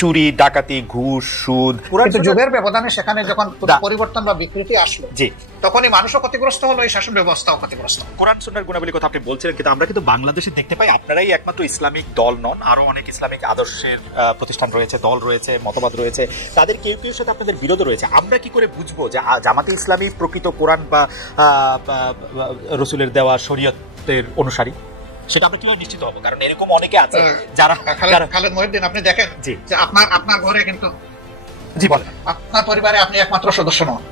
চুরি, ডাকাতি, ঘুষ, সুদ, যুগের ব্যবধানে সেখানে যখন পরিবর্তন বা বিকৃতি আসলো, জি, তখনই মানুষও ক্ষতিগ্রস্ত হলো, এই শাসন ব্যবস্থাও ক্ষতিগ্রস্ত। কোরআন সুন্নাহর গুণাবলীর কথা আপনি বলছিলেন, কিন্তু আমরা কিন্তু বাংলাদেশে দেখতে পাই আপনারাই একমাত্র ইসলামিক দল নন, আরো অনেক ইসলামিক আদর্শের প্রতিষ্ঠান রয়েছে, দল রয়েছে, মতবাদ রয়েছে, তাদের কেউ কেউ সাথে আপনাদের বিরোধ রয়েছে। আমরা কি করে বুঝবো যে জামাতে ইসলামী প্রকৃত কোরআন বা রসুলের দেওয়া শরীয়তের অনুসারী? সেটা আমরা কিভাবে নিশ্চিত হবো? কারণ এরকম অনেকে আছে যারা, খালেদ মহিউদ্দিন, আপনি দেখেন যে আপনার ঘরে কিন্তু আপনার পরিবারে আপনি একমাত্র সদস্য নন।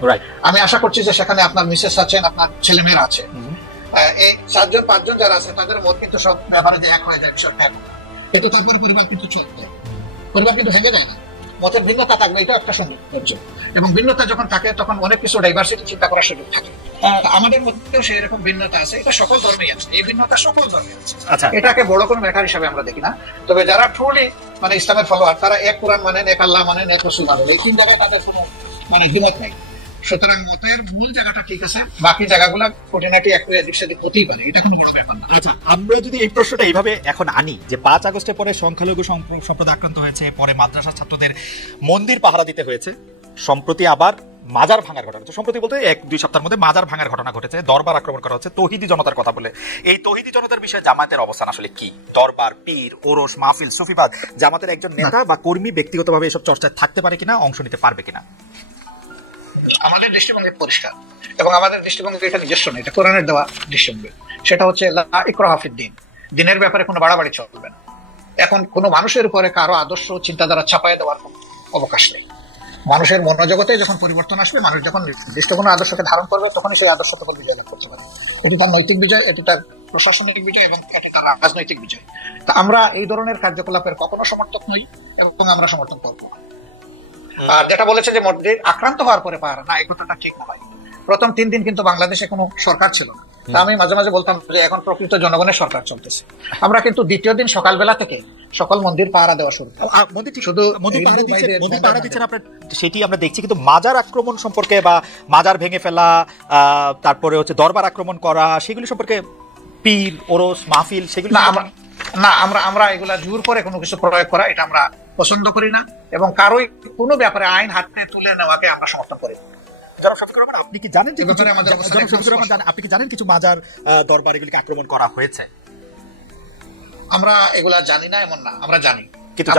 আমি আশা করছি যে সেখানে আপনার মিসেস আছেন, আপনার ছেলেমেয়েরা আছে, এই 4-5 জন যারা আছে তাদের মত কিন্তু সব ব্যাপারে যে এক হয়ে যায় বিষয়টা, কিন্তু তারপরে পরিবার কিন্তু চলবে, পরিবার কিন্তু ভেঙে যায় না। মতের ভিন্নতা থাকবে, এটা একটা সৌন্দর্য, এবং ভিন্নতা যখন থাকে তখন অনেক কিছু ডাইভার্সিটি চিন্তা করার সুযোগ থাকে। আমাদের মধ্যেও সেই রকম ভিন্নতা আছে, এটা সকল ধর্মেই আছে, এই ভিন্নতা সকল ধর্মে আছে। এটাকে বড় কোনো ম্যাটার হিসাবে আমরা দেখি না। তবে যারা ট্রুলি মানে ইসলামের ফলোয়ার, তারা এক কোরআন মানেন, এক আল্লাহ মানেন, এক রাসূল মানেন, এই 3 জায়গায় তাদের কোনো মানে দ্বিমত নেই। সুতরাং মতের মূল জায়গাটা ঠিক আছে, বাকি জায়গাগুলো খুঁটিনাটি একটু এদিক সেদিক হতেই পারে, এটা কোনো বড় ব্যাপার না। আচ্ছা, আমরা যদি এই প্রশ্নটা এইভাবে এখন আনি যে 5 আগস্টের পরে সংখ্যালঘু সম্প্রদায় আক্রান্ত হয়েছে, পরে মাদ্রাসার ছাত্রদের মন্দির পাহারা দিতে হয়েছে, সম্প্রতি আবার মাজার ভাঙার ঘটনা, সম্প্রতি বলতে 1-2 সপ্তাহের মধ্যে মাজার ভাঙার ঘটনা ঘটেছে, দরবার আক্রমণ করা হচ্ছে তৌহিদি জনতার কথা বলে। এই তৌহিদি জনতার বিষয়ে জামাতের অবস্থান আসলে কি? দরবার, পীর, ওরস, মাহফিল, সুফিবাদ, জামাতের একজন নেতা বা কর্মী ব্যক্তিগতভাবে এসব চর্চায় থাকতে পারে কিনা, অংশ নিতে পারবে কিনা? আমাদের দৃষ্টিভঙ্গি পরিষ্কার, এবং আমাদের দৃষ্টিভঙ্গি এটা নিজস্ব না, এটা কোরআনের দেওয়া দৃষ্টিভঙ্গি। সেটা হচ্ছে লা ইকরাহা ফিদ-দীন, দিনের ব্যাপারে কোনো বাড়াবাড়ি চলবে না। এখন কোনো মানুষের উপরে কারো আদর্শ চিন্তাধারা চাপায় দেওয়ার অবকাশ নেই। মানুষের মনোজগতে যখন পরিবর্তন আসবে, মানুষ যখন নির্দিষ্ট কোনো আদর্শকে ধারণ করবে, তখনই সেই আদর্শ তখন বিজয় লাভ করতে পারে। এটি তার নৈতিক বিজয়, এটি তার প্রশাসনিক বিজয়, এবং এটি তার রাজনৈতিক বিজয়। তা আমরা এই ধরনের কার্যকলাপের কখনো সমর্থক নই, এবং আমরা সমর্থন করবো না। আর যেটা বলেছে যে মসজিদ আক্রান্ত হওয়ার পরে পাহারা, না, এই কথাটা ঠিক না ভাই। প্রথম 3 দিন কিন্তু বাংলাদেশে কোনো সরকার ছিল না। তা আমি মাঝে মাঝে বলতাম যে এখন প্রকৃত জনগণের সরকার চলতেছে। আমরা কিন্তু দ্বিতীয় দিন সকালবেলা থেকে সকল মন্দির পাহারা দেওয়া শুরু। শুধু সেটি আমরা দেখছি, কিন্তু মাজার আক্রমণ সম্পর্কে বা মাজার ভেঙে ফেলা, তারপরে হচ্ছে দরবার আক্রমণ করা, সেগুলি সম্পর্কে পীর, ওরস, মাহফিল, সেগুলি না, আমরা এগুলা জোর করে কোনো কিছু প্রয়োগ করা, এটা আমরা পছন্দ করি না, এবং কারোই কোনো ব্যাপারে আইন হাতে তুলে নেওয়াকে আমরা সমর্থন করি। আপনি কি জানেন কিছু মাজার, দরবার এগুলিকে আক্রমণ করা হয়েছে? আমরা এগুলা জানি না এমন না, আমরা জানি, কিন্তু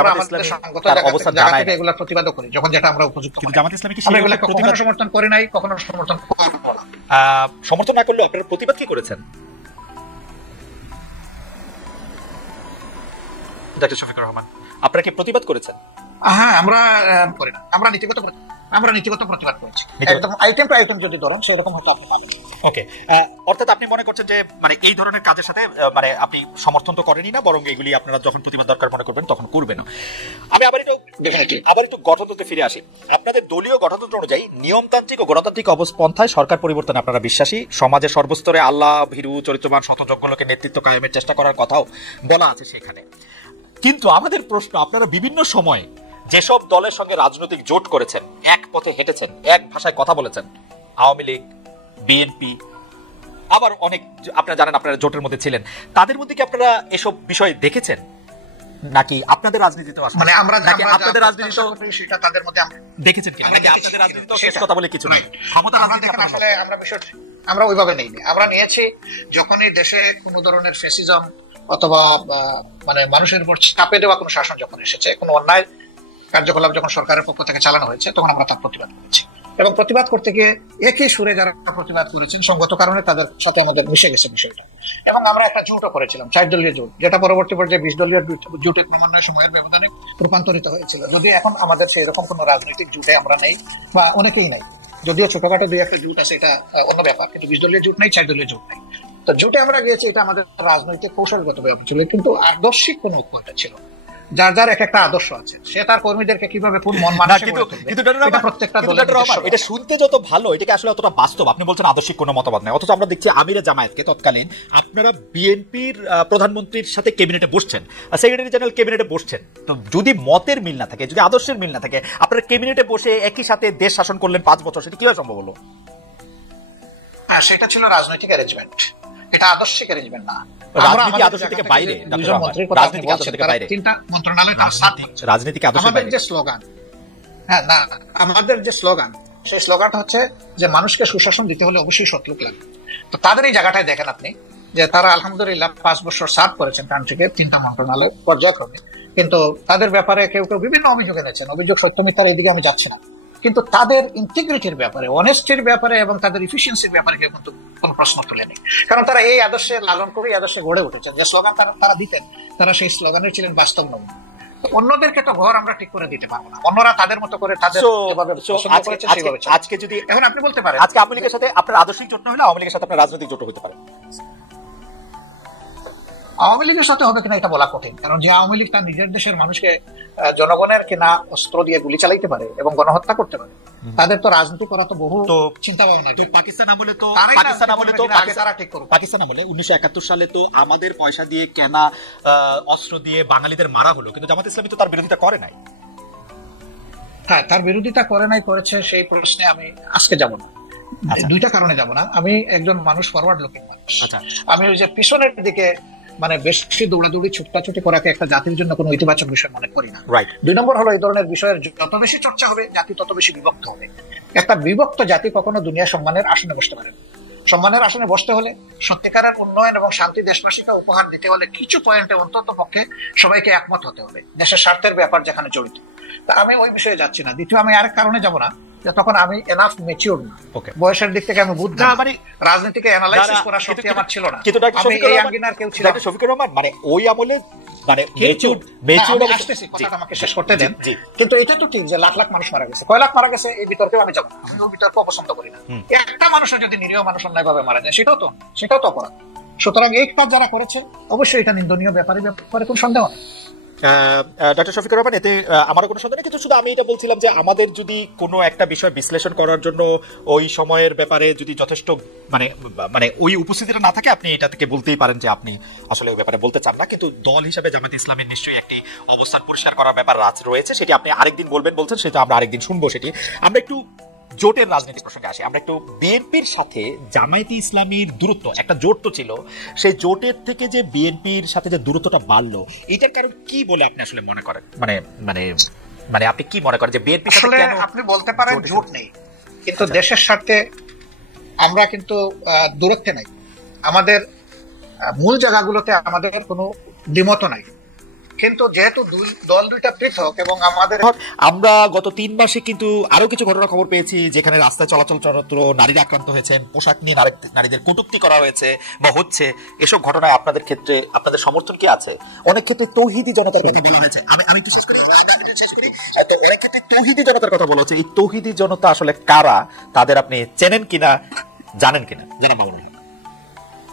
এগুলা প্রতিবাদ করি যখন যেটা আমরা উপযুক্ত। কখনো সমর্থন করি নাই, কখনো সমর্থন সমর্থন না করলেও আপনারা প্রতিবাদ কি করেছেন? ডাক্তার শফিকুর রহমান, আপনারা কি প্রতিবাদ করেছেন? হ্যাঁ, আমরা করি না, আমরা নীতিগত প্রতিবাদ করেছি, একদম আইটেম টু আইটেম যদি ধরেন সেরকম হতো। ওকে, অর্থাৎ আপনি মনে করছেন যে মানে এই ধরনের কাজের সাথে মানে আপনি সমর্থন তো করেনই না, বরং এগুলি আপনারা যখন প্রতিবাদ দরকার মনে করবেন তখন করবেন। আমি আবার একটু গঠনতন্ত্রে ফিরে আসি। আপনাদের দলীয় গঠনতন্ত্র অনুযায়ী নিয়মতান্ত্রিক ও গণতান্ত্রিক অবস্থায় সরকার পরিবর্তনে আপনারা বিশ্বাসী, সমাজের সর্বস্তরে আল্লাহ ভীরু চরিত্রবান শতযোগ্য লোকের নেতৃত্ব কায়েমের চেষ্টা করার কথাও বলা আছে সেখানে। কিন্তু আমাদের প্রশ্ন, আপনারা বিভিন্ন সময় যেসব দলের সঙ্গে রাজনৈতিক জোট করেছেন, এক পথে হেঁটেছেন, এক ভাষায় কথা বলেছেন, আওয়ামী লীগ, বিএনপি, আবার অনেক, আপনারা জানেন আপনারা জোটের মধ্যে ছিলেন, তাদের মধ্যে কি আপনারা এসব বিষয় দেখেছেন নাকি আপনাদের রাজনীতিতে মানে আপনাদের রাজনীতি সেটা তাদের মধ্যে দেখেছেন কিনা, নাকি আপনাদের রাজনীতি শেষ কথা বলে কিছু নেই? ক্ষমতা আসলে আমরা ওইভাবে নেই, আমরা নিয়েছি যখনই দেশে কোনো ধরনের ফ্যাসিজম অথবা মানে মানুষের উপর চাপে দেওয়া কোনো শাসন যখন এসেছে, কোনো অন্যায় কার্যকলাপ যখন সরকারের পক্ষ থেকে চালানো হয়েছে, তখন আমরা তার প্রতিবাদ করেছি, এবং প্রতিবাদ করতে গিয়ে একই সুরে যারা প্রতিবাদ করেছেন সঙ্গত কারণে তাদের সাথে আমাদের মিশে গেছে বিষয়টা। এবং আমরা একটা জোটও করেছিলাম, 4 দলীয় জোট, যেটা পরবর্তী পর্যায়ে 20 দলীয় জোটে ক্রমান্বয়ে সময়ের ব্যবধানে রূপান্তরিত হয়েছিল। যদি এখন আমাদের সেরকম কোনো রাজনৈতিক জোটে আমরা নেই, বা অনেকেই নাই, যদিও ছোটখাটো 2-1টা জোট আছে, এটা অন্য ব্যাপার, কিন্তু 20 দলীয় জোট নেই, 4 দলীয় জোট নেই। তো জোটে আমরা গিয়েছি, এটা আমাদের রাজনৈতিক কৌশলগত ব্যাপার ছিল, কিন্তু আদর্শিক কোনো ঐক্যটা ছিল। যার যার এক একটা আদর্শ আছে, সে তার কর্মীদেরকে কিভাবে কোন মন মানসিক এটা শুনতে যত ভালো, এটাকে আসলে অতটা বাস্তব। আপনি বলছেন আদর্শিক কোনো মতবাদ নাই, অথচ আমরা দেখছি আমিরে জামায়াতকে তৎকালীন আপনারা বিএনপির প্রধানমন্ত্রীর সাথে ক্যাবিনেটে বসছেন, সেক্রেটারি জেনারেল ক্যাবিনেটে বসছেন। তো যদি মতের মিল না থাকে, যদি আদর্শের মিল না থাকে, আপনারা ক্যাবিনেটে বসে একই সাথে দেশ শাসন করলেন 5 বছর, সেটা কিভাবে সম্ভব হলো? সেটা ছিল রাজনৈতিক অ্যারেঞ্জমেন্ট, এটা আদর্শিক অ্যারেঞ্জমেন্ট না। রাজনীতি আদর্শ থেকে বাইরে, রাজনীতি আদর্শ থেকে বাইরে, তিনটা মন্ত্রণালয় তার সাথ দিচ্ছে রাজনীতি আদর্শ আমাদের যে স্লোগান, হ্যাঁ না, আমাদের যে স্লোগান, সেই স্লোগানটা হচ্ছে যে মানুষকে সুশাসন দিতে হলে অবশ্যই সৎ লোক লাগবে। তো তাদের এই জায়গাটায় দেখেন আপনি যে তারা আলহামদুলিল্লাহ 5 বছর সার্ভ করেছেন কান্ট্রিকে, 3টা মন্ত্রণালয় পর্যায়ক্রমে, কিন্তু তাদের ব্যাপারে কেউ কেউ বিভিন্ন অভিযোগ এনেছেন। অভিযোগ সত্য মিথ্যার এইদিকে আমি যাচ্ছি না, কিন্তু তাদের ইন্টিগ্রিটির ব্যাপারে, অনেস্টির ব্যাপারে এবং তাদের ইফিসিয়েন্সির ব্যাপারে কেউ কিন্তু কোনো প্রশ্ন তুলেনি। কারণ তারা এই আদর্শে লালন করে, এই আদর্শে গড়ে উঠেছেন। যে স্লোগান তারা দিতেন, তারা সেই স্লোগানের ছিলেন বাস্তব নমুনা। অন্যদেরকে তো ঘর আমরা ঠিক করে দিতে পারবো না, অন্যরা তাদের মতো করে তাদের আজকে যদি এখন আপনি বলতে পারেন আজকে আওয়ামী লীগের সাথে আপনার আদর্শিক জোট না হলে আওয়ামী লীগের সাথে আপনার রাজনৈতিক জোট হতে পারে। আওয়ামী লীগের সাথে হবে কিনা এটা বলা কঠিন, কারণ যে আওয়ামী লীগ তার নিজের দেশের মানুষকে জনগণের কিনা অস্ত্র দিয়ে গুলি চালাইতে পারে এবং গণহত্যা করতে পারে, তাদের তো রাজনীতি করা তো বহু চিন্তা ভাবনা। পাকিস্তান আমলে তো পাকিস্তান আমলে 1971 সালে তো আমাদের পয়সা দিয়ে কেনা অস্ত্র দিয়ে বাঙালিদের মারা হলো, কিন্তু জামাত ইসলামী তো তার বিরোধিতা করে নাই। হ্যাঁ, তার বিরোধিতা করে নাই, করেছে, সেই প্রশ্নে আমি আজকে যাব না। দুইটা কারণে যাব না। আমি একজন মানুষ ফরওয়ার্ড লুকিং মানুষ। আমি ওই যে পিছনের দিকে মানে বেশি দৌড়াদৌড়ি ছুটাছুটি করাকে একটা জাতির জন্য কোনো ইতিবাচক বিষয় মনে করি না। 2 নম্বর হলো, এই ধরনের বিষয়ের যত বেশি চর্চা হবে জাতি তত বেশি বিভক্ত হবে। একটা বিভক্ত জাতি কখনো দুনিয়া সম্মানের আসনে বসতে পারে না। সম্মানের আসনে বসতে হলে, সত্যিকারের উন্নয়ন এবং শান্তি দেশবাসীকে উপহার দিতে হলে কিছু পয়েন্টে অন্তত পক্ষে সবাইকে একমত হতে হবে, দেশের স্বার্থের ব্যাপার যেখানে জড়িত। তা আমি ওই বিষয়ে যাচ্ছি না। দ্বিতীয়, আমি আরেক কারণে যাব না, তখন আমি এনাফ ম্যাচিউর না, বয়সের দিক থেকে আমি বুঝতে পারি, রাজনীতিকে অ্যানালাইসিস করার শক্তি আমার ছিল না। আমি এই আঙ্গিনার কেউ ছিল না। শফিকুর রহমান মানে ওই আমলে মানে আসতেছি, কথাটা আমাকে শেষ করতে দেন। কিন্তু এটা তো ঠিক যে লাখ লাখ মানুষ মারা গেছে, কয় লাখ মারা গেছে এই বিতর্কে আমি যাব না। আমি ওই বিতর্ক পছন্দ করি না। একটা মানুষের যদি নিরীহ মানুষ অন্যায়ভাবে মারা যায় সেটাও তো অপরাধ। সুতরাং এই কাজ যারা করেছে অবশ্যই এটা নিন্দনীয় ব্যাপারে কোনো সন্দেহ নেই। ডক্টর শফিকুর রহমান, এতে আমারও কোনো সন্দেহ নেই, কিন্তু শুধু আমি এটা বলছিলাম যে আমাদের যদি কোনো একটা বিষয় বিশ্লেষণ করার জন্য ওই সময়ের ব্যাপারে যদি যথেষ্ট মানে ওই উপস্থিতিটা না থাকে, আপনি এটা থেকে বলতেই পারেন যে আপনি আসলে ওই ব্যাপারে বলতে চান না। কিন্তু দল হিসাবে জামায়াত ইসলামের নিশ্চয়ই একটি অবস্থান পরিষ্কার করার ব্যাপার রয়েছে, সেটি আপনি আরেকদিন বলছেন, সেটা আমরা আরেকদিন শুনবো। সেটি আমরা একটু জোটের রাজনীতি প্রসঙ্গে আসি। আমরা একটু বিএনপির সাথে জামায়াতে ইসলামীর দূরত্ব, একটা জোট তো ছিল, সেই জোটের থেকে যে বিএনপির সাথে যে দূরত্বটা বাড়লো, এটার কারণ কি বলে আপনি আসলে মনে করেন? মানে আপনি কি মনে করেন যে বিএনপির সাথে কেন? আপনি বলতে পারেন জোট নেই, কিন্তু দেশের স্বার্থে আমরা কিন্তু দূরত্বে নাই। আমাদের মূল জায়গাগুলোতে আমাদের কোনো দ্বিমত নাই, কিন্তু যেহেতু দল দুইটা পৃথক এবং আমরা গত 3 মাসে কিন্তু আরো কিছু ঘটনা খবর পেয়েছি যেখানে রাস্তায় চলাচল নারীরা আক্রান্ত হয়েছেন, পোশাক নিয়ে নারীদের কটূক্তি করা হয়েছে বা হচ্ছে। এসব ঘটনায় আপনাদের ক্ষেত্রে আপনাদের সমর্থন কি আছে? অনেক ক্ষেত্রে তৌহিদি জনতার কথা বলা হয়েছে। আমি তো শেষ করি। অনেক ক্ষেত্রে তৌহিদি জনতার কথা বলা হচ্ছে। এই তৌহিদি জনতা আসলে কারা, তাদের আপনি চেনেন কিনা, জানেন কিনা? জানাবো।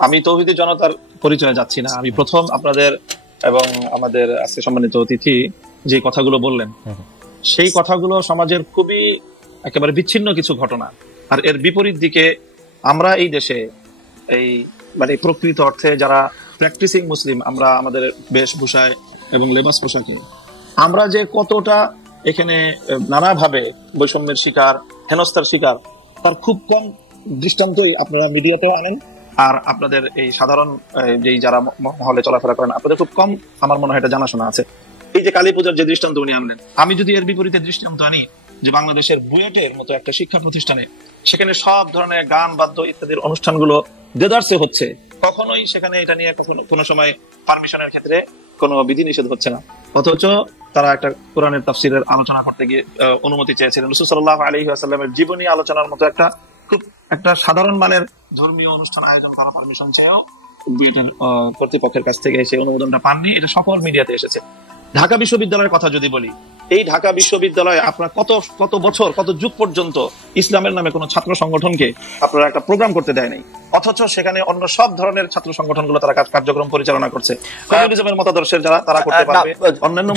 আমি তৌহিদি জনতার পরিচয়ে যাচ্ছি না। আমি প্রথম আপনাদের এবং আমাদের আজকে সম্মানিত অতিথি যে কথাগুলো বললেন, সেই কথাগুলো সমাজের খুবই একেবারে বিচ্ছিন্ন কিছু ঘটনা। আর এর বিপরীত দিকে আমরা এই দেশে এই মানে প্রকৃত অর্থে যারা প্র্যাকটিসিং মুসলিম, আমরা আমাদের বেশভূষায় এবং লেবাস পোশাকে আমরা যে কতটা এখানে নানাভাবে বৈষম্যের শিকার, হেনস্থার শিকার, তার খুব কম দৃষ্টান্তই আপনারা মিডিয়াতেও আনেন। আর আপনাদের এই সাধারণ যেই যারা মহলে চলাফেরা করেন, আপনাদের খুব কম আমার মনে হয় এটা জানাশোনা আছে। এই যে কালী পূজার যে দৃষ্টান্ত উনি আনলেন, আমি যদি এর বিপরীতে দৃষ্টান্ত আনি যে বাংলাদেশের বুয়েটের মতো একটা শিক্ষা প্রতিষ্ঠানে সেখানে সব ধরনের গান বাদ্য ইত্যাদির অনুষ্ঠানগুলো দেদারসে হচ্ছে, কখনোই সেখানে এটা নিয়ে কোনো সময় পারমিশনের ক্ষেত্রে কোনো বিধিনিষেধ হচ্ছে না, অথচ তারা একটা কোরআনের তাফসিরের আলোচনা করতে গিয়ে অনুমতি চেয়েছিলেন। রাসূল সাল্লাল্লাহু আলাইহি ওয়াসাল্লামের জীবনী আলোচনার মতো খুব একটা সাধারণ মানের ধর্মীয় অনুষ্ঠান আয়োজন করা পারমিশন চাইও বুয়েটের কর্তৃপক্ষের কাছ থেকে সেই অনুমোদনটা পাননি। এটা সকল মিডিয়াতে এসেছে। ঢাকা বিশ্ববিদ্যালয়ের কথা যদি বলি, এই ঢাকা বিশ্ববিদ্যালয়ে আপনার কত বছর, কত যুগ পর্যন্ত ইসলামের নামে কোনো ছাত্র সংগঠনকে আপনারা একটা প্রোগ্রাম করতে দেয় নাই, অথচ সেখানে অন্য সব ধরনের ছাত্র সংগঠনগুলো তারা কার্যক্রম পরিচালনা করছে। কমিউনিজমের মতাদর্শের যারা, তারা করতে পারবে, অন্যান্য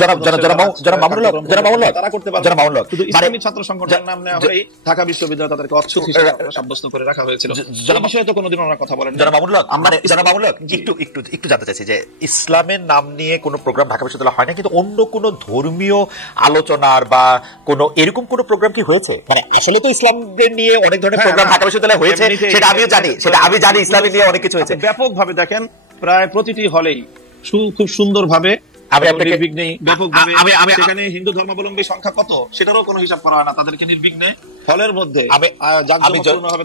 তারা করতে পারবে। শুধু ইসলামী ছাত্র সংগঠনের নাম নেওয়া হয়ে ঢাকা বিশ্ববিদ্যালয় তাদেরকে অচ্ছুত হিসেবে সাব্যস্ত করে রাখা হয়েছিল। এই বিষয়ে তো কোনোদিন ওনারা কথা বলেন। একটু জানতে চাইছি যে ইসলামের নাম নিয়ে কোনো প্রোগ্রাম ঢাকা বিশ্ববিদ্যালয় হয় না, কিন্তু অন্য কোনো ধর্মীয় আলোচনার বা কোনো এরকম কোনো প্রোগ্রাম কি হয়েছে? মানে আসলে তো ইসলামদের নিয়ে অনেক ধরনের প্রোগ্রাম ঢাকা বিশ্ববিদ্যালয়ে হয়েছে, সেটা আমিও জানি, সেটা আমি জানি, ইসলামের নিয়ে অনেক কিছু হয়েছে। ব্যাপকভাবে দেখেন, প্রায় প্রতিটি হলেই খুব সুন্দরভাবে সেখানে হিন্দু ধর্মাবলম্বী সংখ্যা কত সেটারও কোনো হিসাব করা হয় না, তাদেরকে নির্বিঘ্নে হলের মধ্যে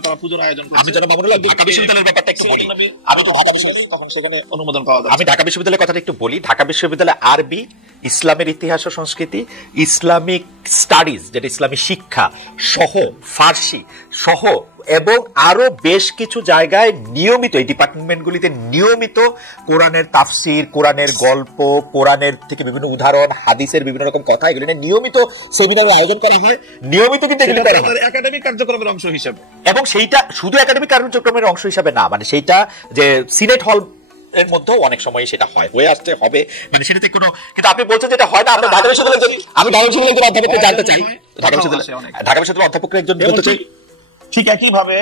তারা পুজোর আয়োজন করে। আমি যেন ঢাকা বিশ্ববিদ্যালয়ের ব্যাপারটা একটু বলি, আমি তো ঢাকা বিশ্ববিদ্যালয় তখন সেখানে অনুমোদন পাওয়া যায়। আমি ঢাকা বিশ্ববিদ্যালয়ের কথাটা একটু বলি। ঢাকা বিশ্ববিদ্যালয়ে আরবি, ইসলামের ইতিহাস ও সংস্কৃতি, ইসলামিক স্টাডিজ যেটা ইসলামী শিক্ষা সহ, ফার্সি সহ এবং আরো বেশ কিছু জায়গায় নিয়মিত এই ডিপার্টমেন্টগুলিতে নিয়মিত কোরআনের তাফসির, কোরআনের গল্প, কোরআনের থেকে বিভিন্ন উদাহরণ, হাদিসের বিভিন্ন রকম কথা, এগুলো নিয়ে নিয়মিত সেমিনারের আয়োজন করা হয়। নিয়মিত কিন্তু এগুলো করা হয় একাডেমিক কার্যক্রমের অংশ হিসেবে, এবং সেইটা শুধু একাডেমিক কার্যক্রমের অংশ হিসেবে না, মানে সেইটা যে সিনেট হল এর মধ্যেও অনেক সময় সেটা হয়ে আসতে হবে, মানে সেটাতে কোনো, কিন্তু আপনি বলছেন যেটা হয় না। আমরা ঢাকা বিশ্ববিদ্যালয়ে, আমি ঢাকা বিশ্ববিদ্যালয়ের অধ্যাপককে জানতে চাই, ঢাকা বিশ্ববিদ্যালয়ের অধ্যাপকের একজন বলতে চাই, ঠিক একইভাবে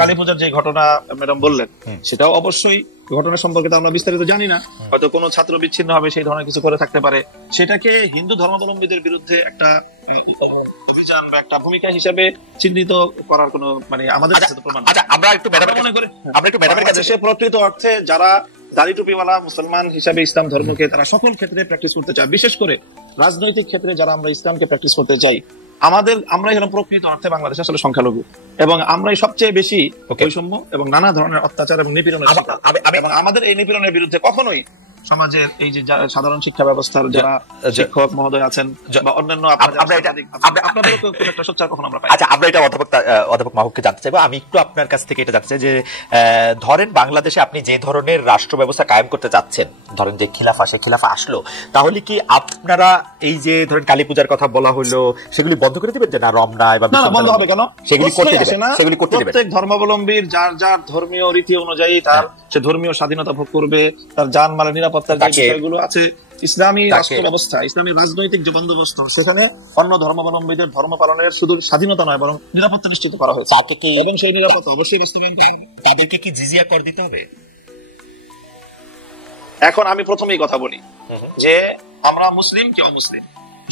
কালী পূজার যে ঘটনা ম্যাডাম বললেন, সেটাও অবশ্যই ঘটনা সম্পর্কে তো আমরা বিস্তারিত জানি না, হয়তো কোনো ছাত্র বিচ্ছিন্ন হবে সেই ধরনের কিছু করে থাকতে পারে, সেটাকে হিন্দু ধর্মাবলম্বীদের বিরুদ্ধে একটা অভিযান বা একটা ভূমিকা হিসেবে চিহ্নিত করার কোনো মানে আমাদের কাছে তো প্রমাণ। আচ্ছা, আমরা একটু ম্যাডামের কাছে প্রকৃত অর্থে যারা দাড়ি টুপিওয়ালা মুসলমান হিসাবে ইসলাম ধর্মকে তারা সকল ক্ষেত্রে প্র্যাকটিস করতে চায়, বিশেষ করে রাজনৈতিক ক্ষেত্রে যারা আমরা ইসলামকে প্র্যাকটিস করতে চাই, আমরাই হলাম প্রকৃত অর্থে বাংলাদেশে আসলে সংখ্যালঘু, এবং আমরাই সবচেয়ে বেশি বৈষম্য এবং নানা ধরনের অত্যাচার এবং নিপীড়নের শিকার। এবং আমাদের এই নিপীড়নের বিরুদ্ধে কখনোই সমাজের এই যে সাধারণ শিক্ষা ব্যবস্থার যারা শিক্ষক মহোদয় আছেন বা অন্যান্য আচ্ছা, আমরা এটা অধ্যাপক মাহবুবকে জানতে চাইবো। আমি একটু আপনার কাছ থেকে এটা জানতে চাই যে ধরেন বাংলাদেশে আপনি যে ধরনের রাষ্ট্র ব্যবস্থা কায়েম করতে যাচ্ছেন, ধরেন যে খিলাফা, সে খিলাফা আসলো, তাহলে কি আপনারা এই যে ধরেন কালী পূজার কথা বলা হলো সেগুলি বন্ধ করে দিবেন, যে না রমনায় বা বন্ধ হবে কেন, সেগুলি করতে দেবেন? সেগুলি করতে দেবেন। প্রত্যেক ধর্মাবলম্বীর যার যার ধর্মীয় রীতি অনুযায়ী তার সে ধর্মীয় স্বাধীনতা ভোগ করবে, তার জানমালের নিরাপত্তার যে বিষয়গুলো আছে, ইসলামী রাষ্ট্র ব্যবস্থা, ইসলামী রাজনৈতিক যে বন্দোবস্ত, সেখানে অন্য ধর্মাবলম্বীদের ধর্ম পালনের শুধু স্বাধীনতা নয় বরং নিরাপত্তা নিশ্চিত করা হয়েছে, এবং সেই নিরাপত্তা অবশ্যই বাস্তবায়ন করা হবে। তাদেরকে কি জিজিয়া কর দিতে হবে? এখন আমি প্রথমেই কথা বলি যে আমরা মুসলিম কি অমুসলিম।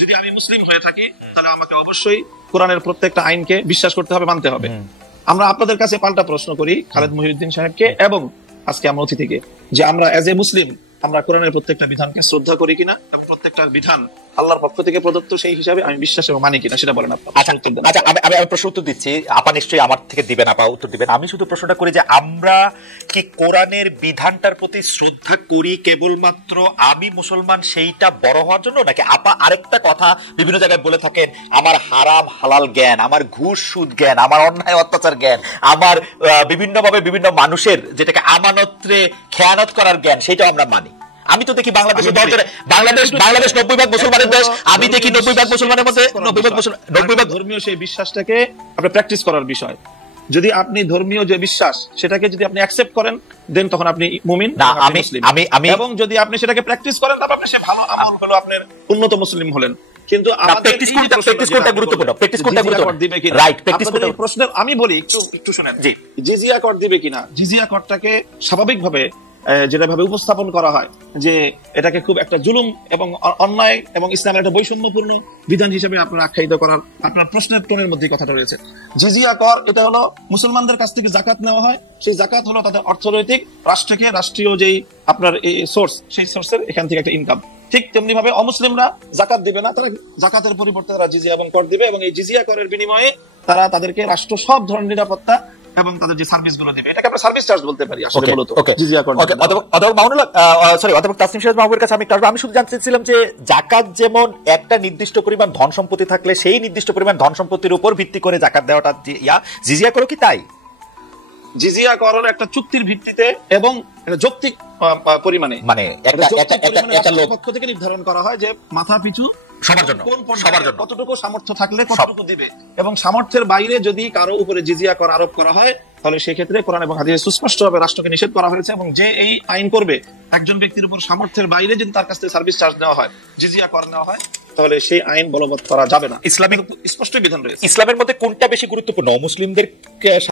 যদি আমি মুসলিম হয়ে থাকি তাহলে আমাকে অবশ্যই কোরআনের প্রত্যেকটা আইনকে বিশ্বাস করতে হবে, মানতে হবে। আমরা আপনাদের কাছে পাল্টা প্রশ্ন করি খালেদ মহিউদ্দিন সাহেবকে এবং আজকে আমরা অতিথিকে, যে আমরা এজ এ মুসলিম আমরা কোরআনের প্রত্যেকটা বিধানকে শ্রদ্ধা করি কিনা এবং প্রত্যেকটা বিধান আল্লাহর পক্ষ থেকে প্রদত্ত সেই হিসাবে আমি বিশ্বাস এবং মানি কিনা, সেটা বলেন আপনি। আচ্ছা, আমি প্রশ্ন উত্তর দিচ্ছি, আপা নিশ্চয়ই আমার থেকে দিবেন, আপা উত্তর দিবেন। আমি শুধু প্রশ্নটা করি যে আমরা কি কোরআনের বিধানটার প্রতি শ্রদ্ধা করি কেবলমাত্র আমি মুসলমান সেইটা বড় হওয়ার জন্য, নাকি আপা আরেকটা কথা বিভিন্ন জায়গায় বলে থাকেন, আমার হারাম হালাল জ্ঞান, আমার ঘুষ সুদ জ্ঞান, আমার অন্যায় অত্যাচার জ্ঞান, আমার বিভিন্নভাবে বিভিন্ন মানুষের যেটাকে আমানতে খেয়ানত করার জ্ঞান, সেটাও আমরা মানি। আমি তো দেখি বাংলাদেশ 90% মুসলমানের দেশ, আমি দেখি 90% মুসলমানের মধ্যে 90% ধর্মীয় সেই বিশ্বাসটাকে আপনি প্র্যাকটিস করার বিষয়। যদি আপনি ধর্মীয় যে বিশ্বাস সেটাকে যদি আপনি অ্যাকসেপ্ট করেন, দেন তখন আপনি মুমিন, আমি এবং যদি আপনি সেটাকে প্র্যাকটিস করেন তারপর আপনি সে ভালো আমল হলো, আপনার উন্নত মুসলিম হলেন। কিন্তু আমি বলি একটু শুনেন, জিজিয়া কর দিবে কিনা, জিজিয়া করটাকে স্বাভাবিকভাবে যেভাবে উপস্থাপন করা হয় যে এটাকে খুব একটা জুলুম এবং অন্যায় এবং ইসলামের একটা বৈষম্যপূর্ণ বিধান হিসেবে আপনার আখ্যায়িত করার আপনার প্রশ্নের টোনের মধ্যে কথাটা রয়েছে। জিজিয়া কর এটা হলো মুসলমানদের কাছ থেকে জাকাত নেওয়া হয়, সেই জাকাত হলো তাদের অর্থনৈতিক রাষ্ট্রকে রাষ্ট্রীয় যেই আপনার সোর্স, সেই সোর্সের এখান থেকে একটা ইনকাম। ঠিক তেমনি ভাবে অমুসলিমরা জাকাত দিবে না, তারা জাকাতের পরিবর্তে তারা জিজিয়া এবং কর দিবে, এবং এই জিজিয়া করের বিনিময়ে তারা তাদেরকে রাষ্ট্র সব ধরনের নিরাপত্তা এবং তাদের যে সার্ভিস গুলো দিবে, এটাকে আমরা সার্ভিস চার্জ বলতে পারি আসলে মূলত জিজিয়া কর। অধ্যাপক তাসনিম শাহেদ মাহবুবের কাছে আমি শুধু জানতে চাইছিলাম যে জাকাত যেমন একটা নির্দিষ্ট পরিমাণ ধন সম্পত্তি থাকলে সেই নির্দিষ্ট পরিমাণ ধন সম্পত্তির উপর ভিত্তি করে জাকাত দেওয়াটা জিজিয়া করো কি তাই? জিজিয়া কর একটা চুক্তির ভিত্তিতে এবং যৌক্তিক পরিমাণে, মানে একটা লোক পক্ষ থেকে নির্ধারণ করা হয় যে মাথা পিছু সবার জন্য কতটুকু সামর্থ্য থাকলে কতটুকু দিবে, এবং সামর্থ্যের বাইরে যদি কারো উপরে জিজিয়া কর আরোপ করা হয় তাহলে সেক্ষেত্রে কোরআন এবং হাদিসে সুস্পষ্টভাবে রাষ্ট্রকে নিষেধ করা হয়েছে, এবং যে এই আইন করবে একজন ব্যক্তির উপর সামর্থ্যের বাইরে যদি তার কাছ থেকে সার্ভিস চার্জ নেওয়া হয়, জিজিয়া কর নেওয়া হয়, তাহলে সেই আইন বলবৎ করা যাবে না। ইসলামিক স্পষ্ট বিধান রয়েছে। ইসলামের মধ্যে কোনটা বেশি গুরুত্বপূর্ণ, মুসলিমদের